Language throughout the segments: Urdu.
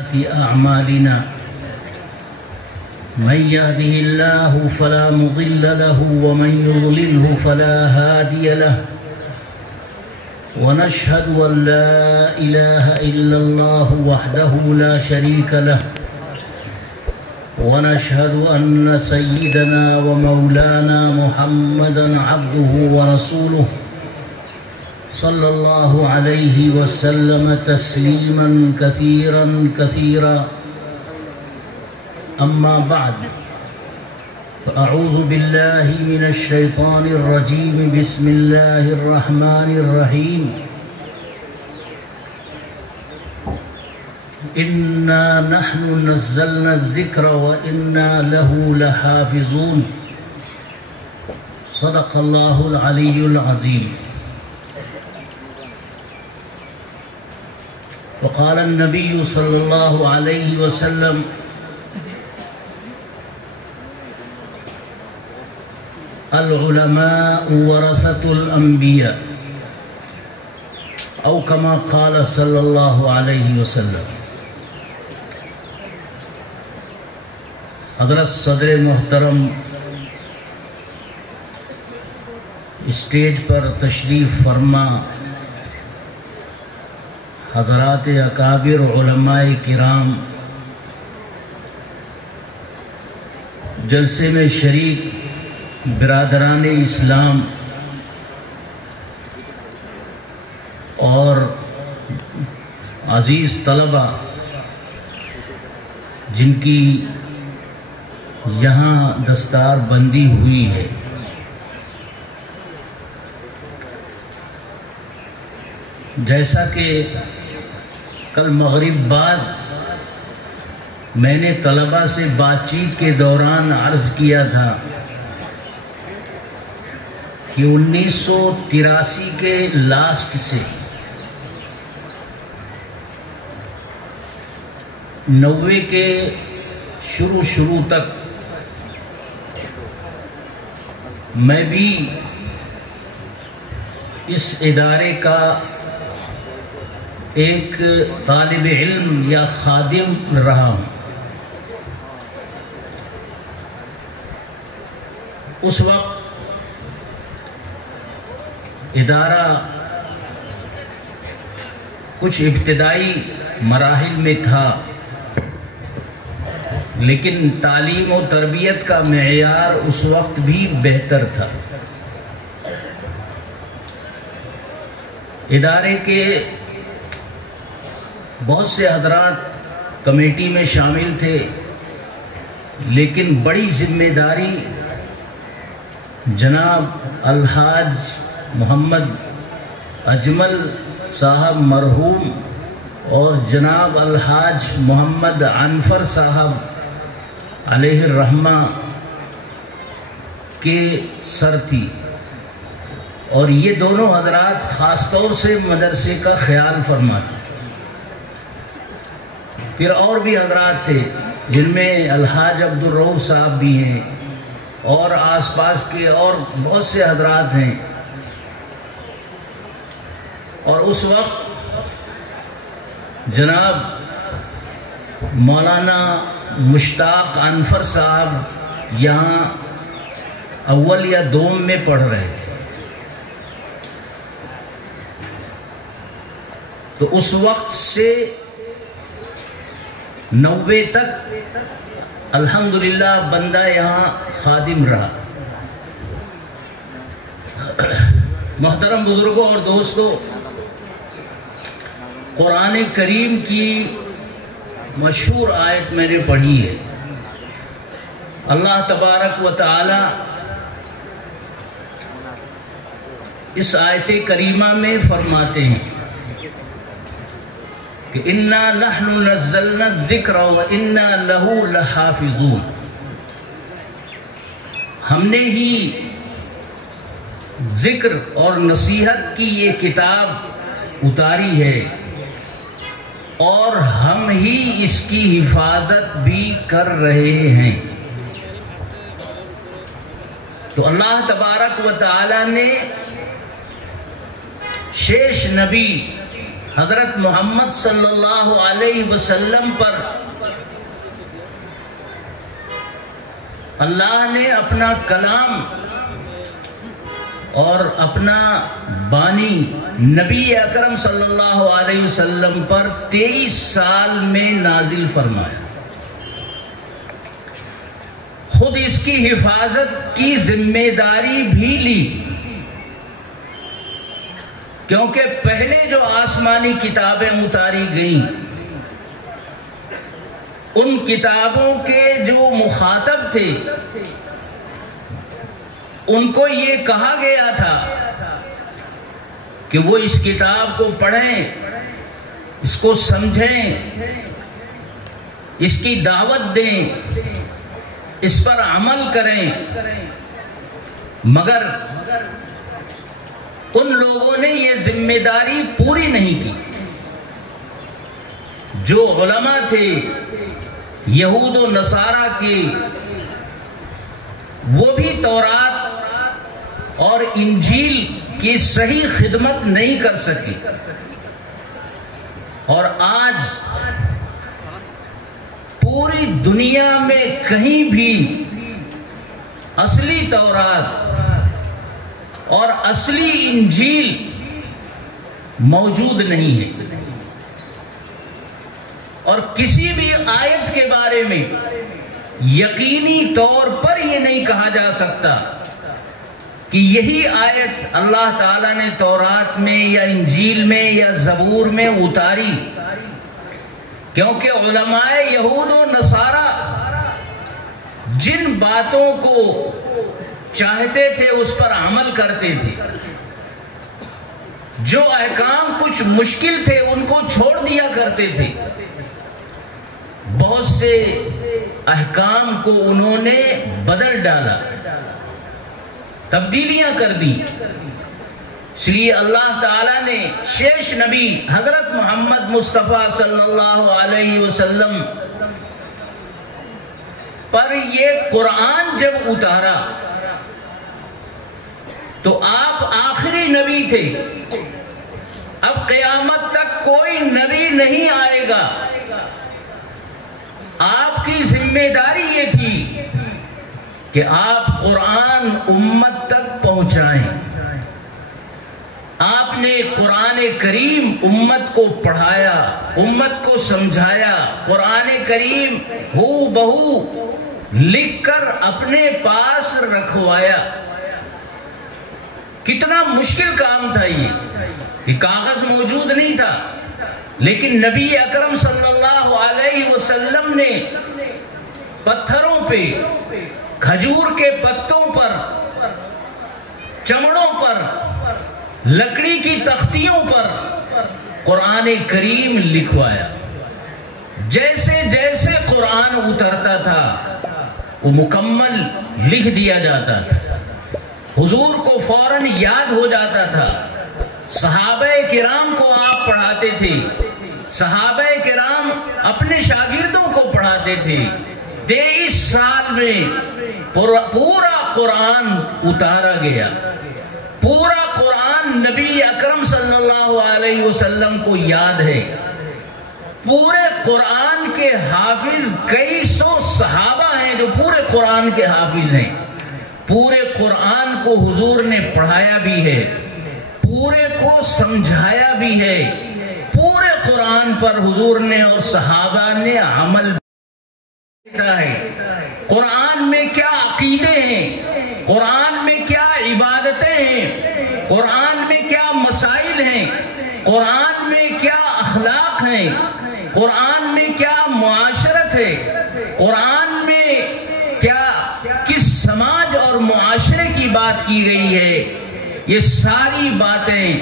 أعمالنا من يهده الله فلا مضل له ومن يضلله فلا هادي له ونشهد أن لا إله إلا الله وحده لا شريك له ونشهد أن سيدنا ومولانا محمدا عبده ورسوله صلى الله عليه وسلم تسليما كثيرا كثيرا. أما بعد فأعوذ بالله من الشيطان الرجيم. بسم الله الرحمن الرحيم. إنا نحن نزلنا الذكر وإنا له لحافظون. صدق الله العلي العظيم. وقال النبي صلى الله عليه وسلم العلماء ورثة الأنبياء أو كما قال صلى الله عليه وسلم. حضرت صدر محترم اسٹیج پر تشریف فرما حضرات اکابر علماء کرام، جلسے میں شریک برادران اسلام اور عزیز طلبہ جن کی یہاں دستار بندی ہوئی ہے، جیسا کہ کل مغرب بعد میں نے طلبہ سے بات چیت کے دوران عرض کیا تھا کہ 1983 کے لاسٹ سے 90 کے شروع تک میں بھی اس ادارے کا ایک طالب علم یا خادم رہا ہوں. اس وقت ادارہ کچھ ابتدائی مراحل میں تھا، لیکن تعلیم و تربیت کا معیار اس وقت بھی بہتر تھا. ادارے کے بہت سے حضرات کمیٹی میں شامل تھے، لیکن بڑی ذمہ داری جناب الحاج محمد اجمل صاحب مرحوم اور جناب الحاج محمد عنفر صاحب علیہ الرحمہ کے سر تھی، اور یہ دونوں حضرات خاص طور سے مدرسے کا خیال فرماتے. پھر اور بھی حضرات تھے جن میں الحاج عبدالرؤف صاحب بھی ہیں اور آس پاس کے اور بہت سے حضرات ہیں. اور اس وقت جناب مولانا مشتاق عنفر صاحب یہاں اول یا دوم میں پڑھ رہے تھے. تو اس وقت سے 90 تک الحمدللہ بندہ یہاں خادم رہا. محترم بزرگوں اور دوستوں، قرآن کریم کی مشہور آیت میں نے پڑھی ہے. اللہ تبارک و تعالی اس آیت کریمہ میں فرماتے ہیں کہ اِنَّا نَحْنُ نَزَّلْنَا الذِّكْرَ وَإِنَّا لَهُ لَحَافِظُونَ. ہم نے ہی ذکر اور نصیحت کی یہ کتاب اتاری ہے اور ہم ہی اس کی حفاظت بھی کر رہے ہیں. تو اللہ تبارک و تعالی نے شیش نبی حضرت محمد صلی اللہ علیہ وسلم پر اللہ نے اپنا کلام اور اپنا بانی نبی اکرم صلی اللہ علیہ وسلم پر 23 سال میں نازل فرمایا. خود اس کی حفاظت کی ذمہ داری بھی لی، کیونکہ پہلے جو آسمانی کتابیں اتاری گئیں ان کتابوں کے جو مخاطب تھے ان کو یہ کہا گیا تھا کہ وہ اس کتاب کو پڑھیں، اس کو سمجھیں، اس کی دعوت دیں، اس پر عمل کریں، مگر ان لوگوں نے یہ ذمہ داری پوری نہیں کی. جو علماء تھے یہود و نصارہ کے، وہ بھی تورات اور انجیل کی صحیح خدمت نہیں کر سکے. اور آج پوری دنیا میں کہیں بھی اصلی تورات اور اصلی انجیل موجود نہیں ہے. اور کسی بھی آیت کے بارے میں یقینی طور پر یہ نہیں کہا جا سکتا کہ یہی آیت اللہ تعالیٰ نے تورات میں یا انجیل میں یا زبور میں اتاری، کیونکہ علماء یہود و نصارہ جن باتوں کو چاہتے تھے اس پر عمل کرتے تھے، جو احکام کچھ مشکل تھے ان کو چھوڑ دیا کرتے تھے. بہت سے احکام کو انہوں نے بدل ڈالا، تبدیلیاں کر دی. اس لیے اللہ تعالیٰ نے شیش نبی حضرت محمد مصطفیٰ صلی اللہ علیہ وسلم پر یہ قرآن جب اتارا تو آپ آخری نبی تھے. اب قیامت تک کوئی نبی نہیں آئے گا. آپ کی ذمہ داری یہ تھی کہ آپ قرآن امت تک پہنچائیں. آپ نے قرآن کریم امت کو پڑھایا، امت کو سمجھایا. قرآن کریم ہو بہو لکھ کر اپنے پاس رکھوایا. کتنا مشکل کام تھا یہ کاغذ موجود نہیں تھا، لیکن نبی اکرم صلی اللہ علیہ وسلم نے پتھروں پہ، کھجور کے پتوں پر، چمڑوں پر، لکڑی کی تختیوں پر قرآن کریم لکھوایا. جیسے جیسے قرآن اترتا تھا وہ مکمل لکھ دیا جاتا تھا. حضور کو فوراً یاد ہو جاتا تھا. صحابہ کرام کو آپ پڑھاتے تھے، صحابہ کرام اپنے شاگردوں کو پڑھاتے تھے. 23 سال میں پورا قرآن اتارا گیا. پورا قرآن نبی اکرم صلی اللہ علیہ وسلم کو یاد ہے. پورے قرآن کے حافظ کئی سو صحابہ ہیں جو پورے قرآن کے حافظ ہیں. پورے قرآن کو حضور نے پڑھایا بھی ہے، پورے کو سمجھایا بھی ہے. پورے قرآن پر حضور نے اور صحابہ نے عمل کیا ہے. قرآن میں کیا عقیدے ہیں، قرآن میں کیا عبادتیں ہیں، قرآن میں کیا مسائل ہیں، قرآن میں کیا اخلاق ہیں، قرآن میں کیا معاشرت ہے، قرآن میں کیا کس سماج اور معاشرے کی بات کی گئی ہے. یہ ساری باتیں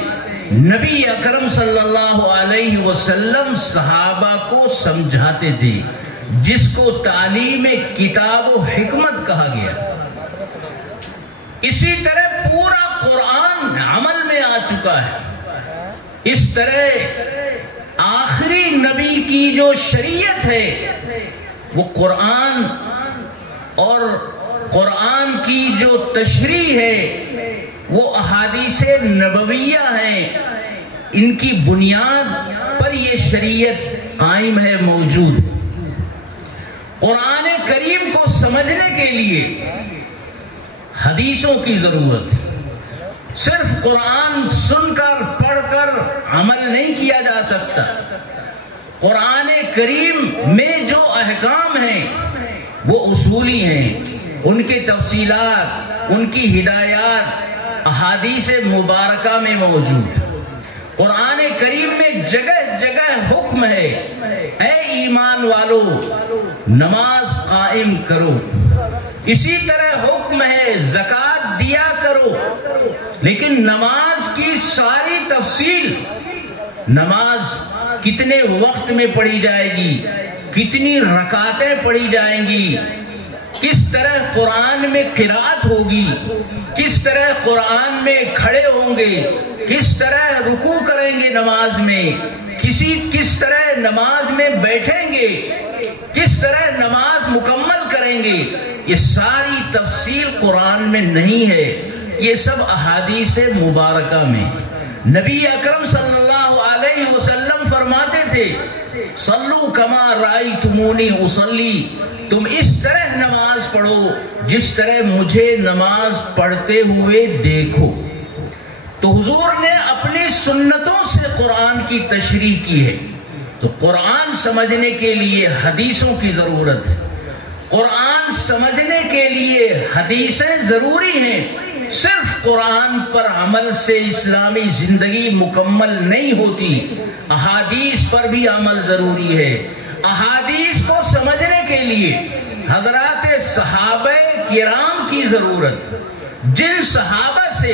نبی اکرم صلی اللہ علیہ وسلم صحابہ کو سمجھاتے تھے، جس کو تعلیم کتاب و حکمت کہا گیا. اسی طرح پورا قرآن عمل میں آ چکا ہے. اس طرح آخری نبی کی جو شریعت ہے وہ قرآن، اور قرآن کی جو تشریح ہے وہ احادیث نبویہ ہیں. ان کی بنیاد پر یہ شریعت قائم ہے، موجود ہے۔ قرآن کریم کو سمجھنے کے لیے حدیثوں کی ضرورت ہے۔ صرف قرآن سن کر پڑھ کر عمل نہیں کیا جا سکتا۔ قرآن کریم میں جو احکام ہیں وہ اصولی ہیں، ان کی تفصیلات، ان کی ہدایات احادیث مبارکہ میں موجود۔ قرآن کریم میں جگہ جگہ حکم ہے، اے ایمان والو نماز قائم کرو۔ اسی طرح حکم ہے زکوٰۃ دیا کرو، لیکن نماز کی ساری تفصیل، نماز کتنے وقت میں پڑھی جائے گی، کتنی رکعتیں پڑھی جائیں گی، کس طرح قرآن میں قرات ہوگی، کس طرح قرآن میں کھڑے ہوں گے، کس طرح رکوع کریں گے نماز میں، کس طرح نماز میں بیٹھیں گے، کس طرح نماز مکمل کریں گے، یہ ساری تفصیل قرآن میں نہیں ہے، یہ سب احادیث مبارکہ میں۔ نبی اکرم صلی اللہ علیہ وسلم فرماتے تھے صلو کما رأیتمونی اصلی، تم اس طرح نماز پڑھو جس طرح مجھے نماز پڑھتے ہوئے دیکھو۔ تو حضور نے اپنی سنتوں سے قرآن کی تشریح کی ہے۔ تو قرآن سمجھنے کے لیے حدیثوں کی ضرورت ہے، قرآن سمجھنے کے لیے حدیثیں ضروری ہیں۔ صرف قرآن پر عمل سے اسلامی زندگی مکمل نہیں ہوتی، احادیث پر بھی عمل ضروری ہے۔ احادیث کو سمجھنے کے لیے حضرات صحابہ کرام کی ضرورت، جن صحابہ سے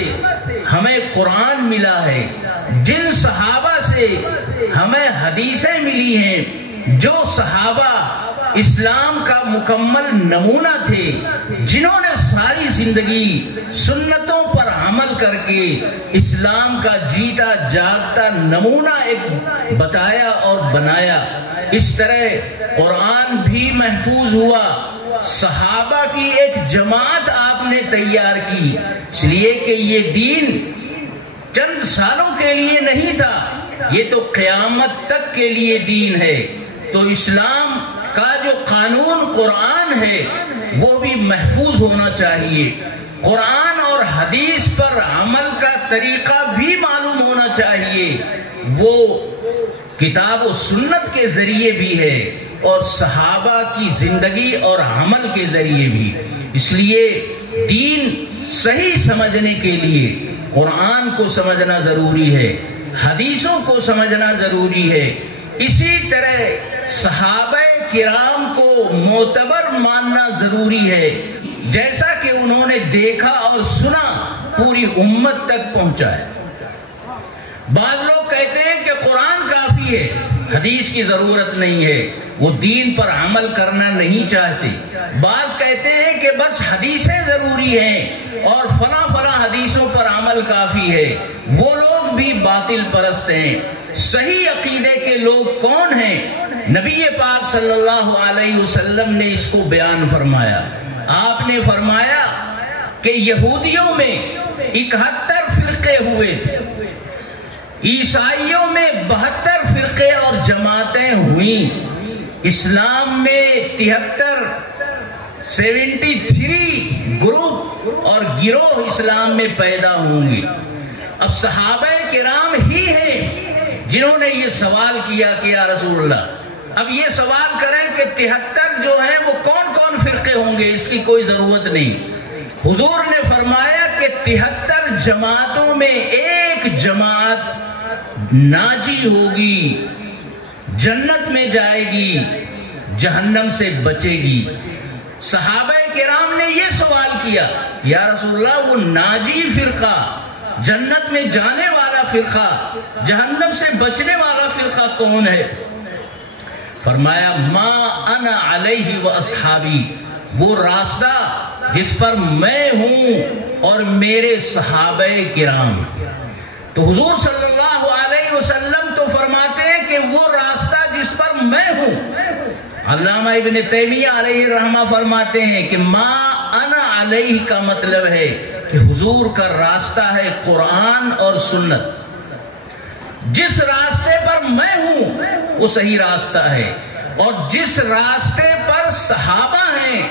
ہمیں قرآن ملا ہے، جن صحابہ سے ہمیں حدیثیں ملی ہیں، جو صحابہ اسلام کا مکمل نمونہ تھے، جنہوں نے ساری زندگی سنتوں پر عمل کر کے اسلام کا جیتا جاگتا نمونہ ایک بتایا اور بنایا۔ اس طرح قرآن بھی محفوظ ہوا، صحابہ کی ایک جماعت آپ نے تیار کی، اس لیے کہ یہ دین چند سالوں کے لیے نہیں تھا، یہ تو قیامت تک کے لیے دین ہے۔ تو اسلام کا جو قانون قرآن ہے وہ بھی محفوظ ہونا چاہیے، قرآن اور حدیث پر عمل کا طریقہ بھی معلوم ہونا چاہیے، وہ کتاب و سنت کے ذریعے بھی ہے اور صحابہ کی زندگی اور عمل کے ذریعے بھی۔ اس لیے دین صحیح سمجھنے کے لیے قرآن کو سمجھنا ضروری ہے، حدیثوں کو سمجھنا ضروری ہے۔ اسی طرح صحابہ کرام کو معتبر ماننا ضروری ہے، جیسا کہ انہوں نے دیکھا اور سنا پوری امت تک پہنچا ہے۔ بعض لوگ کہتے ہیں کہ قرآن کافی ہے، حدیث کی ضرورت نہیں ہے، وہ دین پر عمل کرنا نہیں چاہتے۔ بعض کہتے ہیں کہ بس حدیثیں ضروری ہیں اور فلاں فلاں حدیثوں پر عمل کافی ہے، وہ لوگ بھی باطل پرست ہیں۔ صحیح عقیدے کے لوگ کون ہیں؟ نبی پاک صلی اللہ علیہ وسلم نے اس کو بیان فرمایا۔ آپ نے فرمایا کہ یہودیوں میں 71 فرقے ہوئے تھے، عیسائیوں میں 72 فرقے اور جماعتیں ہوئیں، اسلام میں 73 گروپ اور گروہ اسلام میں پیدا ہوں گے۔ اب صحابہ کرام ہی ہیں جنہوں نے یہ سوال کیا کہ یا رسول اللہ، اب یہ سوال کریں کہ 73 جو ہیں وہ کون کون فرقے ہوں گے، اس کی کوئی ضرورت نہیں۔ حضور نے فرمایا کہ 73 جماعتوں میں ایک جماعت ناجی ہوگی، جنت میں جائے گی، جہنم سے بچے گی۔ صحابہ کرام نے یہ سوال کیا یا رسول اللہ، وہ ناجی فرقہ، جنت میں جانے والا فرقہ، جہنم سے بچنے والا فرقہ کون ہے؟ فرمایا ما انا علیہ و اصحابی، وہ راستہ جس پر میں ہوں اور میرے صحابہ کرام۔ تو حضور صلی اللہ علیہ وسلم تو فرماتے ہیں کہ وہ راستہ جس پر میں ہوں۔ علامہ ابن تیمیہ علیہ الرحمہ فرماتے ہیں کہ ما انا علیہ کا مطلب ہے کہ حضور کا راستہ ہے قرآن اور سنت۔ جس راستے پر میں ہوں وہ صحیح راستہ ہے، اور جس راستے پر صحابہ ہیں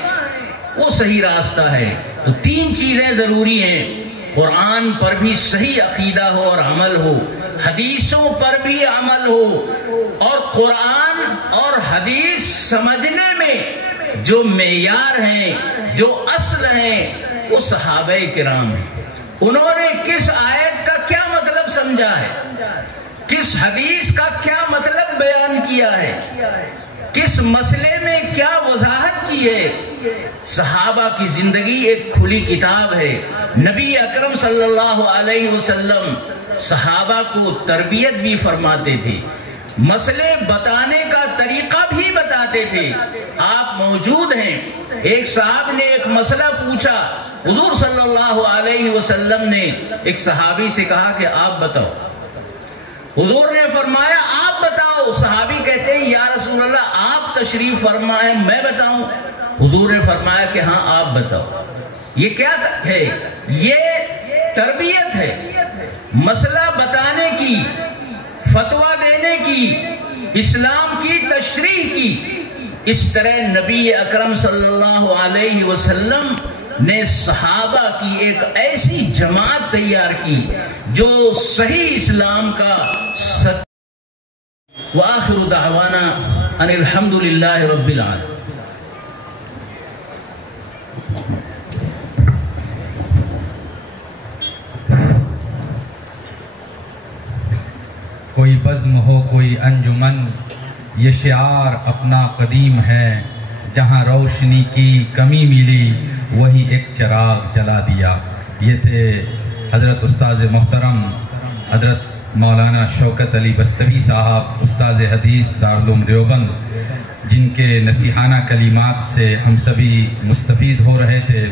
وہ صحیح راستہ ہے۔ تو تین چیزیں ضروری ہیں، قرآن پر بھی صحیح عقیدہ ہو اور عمل ہو، حدیثوں پر بھی عمل ہو، اور قرآن اور حدیث سمجھنے میں جو معیار ہیں، جو اصل ہیں، وہ صحابہ کرام ہیں۔ انہوں نے کس آیت کا کیا مطلب سمجھا ہے، کس حدیث کا کیا مطلب بیان کیا ہے، کس مسئلے میں کیا وضاحت کی ہے۔ صحابہ کی زندگی ایک کھلی کتاب ہے۔ نبی اکرم صلی اللہ علیہ وسلم صحابہ کو تربیت بھی فرماتے تھے، مسئلے بتانے کا طریقہ بھی بتاتے تھے۔ آپ موجود ہیں، ایک صاحب نے ایک مسئلہ پوچھا، حضور صلی اللہ علیہ وسلم نے ایک صحابی سے کہا کہ آپ بتاؤ۔ حضور نے فرمایا آپ بتاؤ۔ صحابی کہتے ہیں یا رسول اللہ آپ تشریف فرمائیں، میں بتاؤں؟ حضور نے فرمایا کہ ہاں آپ بتاؤ۔ یہ کیا ہے؟ یہ تربیت ہے، مسئلہ بتانے کی، فتویٰ دینے کی، اسلام کی تشریح کی۔ اس طرح نبی اکرم صلی اللہ علیہ وسلم نے صحابہ کی ایک ایسی جماعت تیار کی جو صحیح اسلام کا وآخر دعوانا ان الحمدللہ رب العالمین۔ کوئی بزم ہو کوئی انجمن، یہ شعار اپنا قدیم ہے، جہاں روشنی کی کمی ملی وہی ایک چراغ جلا دیا۔ یہ تھے حضرت استاد محترم حضرت مولانا شوکت علی بستوی صاحب، استاد حدیث دارالعلوم دیوبند، جن کے نصیحانہ کلمات سے ہم سبھی مستفید ہو رہے تھے۔